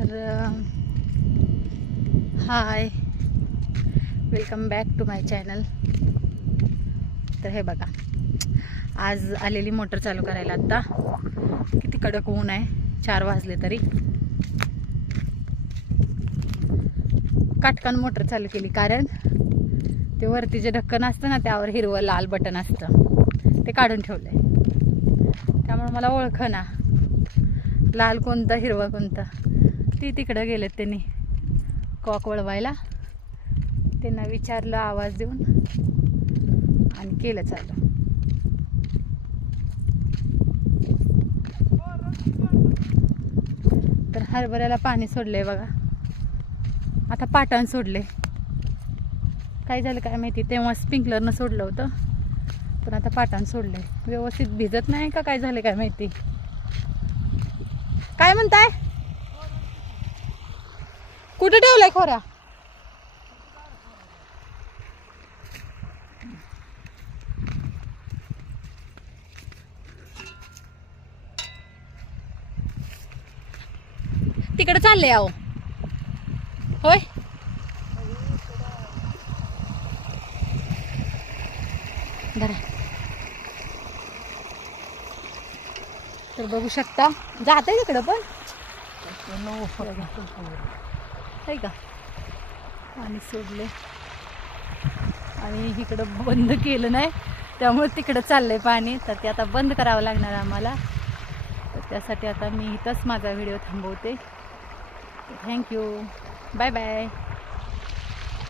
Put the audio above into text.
तर hi, welcome back to my channel. तर हे बघा, आज आलेली मोटर चालू करायला. आत्ता किती कडक ऊन आहे, 4 वाजले तरी काटकान मोटर चालू केली. कारण ते वरती जे ढक्कन असतं ना, त्यावर हिरवं लाल बटन असतं, ते काढून ठेवलंय. त्यामुळे मला ओळखना लाल कोणतं हिरवं कोणतं. ती तिकडं गेलेत त्यांनी कॉक वळवायला. त्यांना विचारलं आवाज देऊन आणि केलं चालू. तर हरभऱ्याला पाणी सोडलंय बघा. आता पाटान सोडले. काय झालं काय माहिती, तेव्हा स्प्रिंकलरनं सोडलं होतं, पण आता पाटान सोडलंय. व्यवस्थित भिजत नाही का काय झालं काय माहिती. काय म्हणताय, कुठे ठेवलाय खोऱ्या? तिकडे चालले आहो. होय, बरं. तर बघू शकता, जात आहे तिकडं पण आहे का, पाणी सोडले आणि इकडं बंद केलं नाही, त्यामुळे तिकडं चाललंय पाणी. तर ते आता बंद करावं लागणार आम्हाला. तर त्यासाठी आता मी इथंच माझा व्हिडिओ थांबवते. Thank you, bye bye.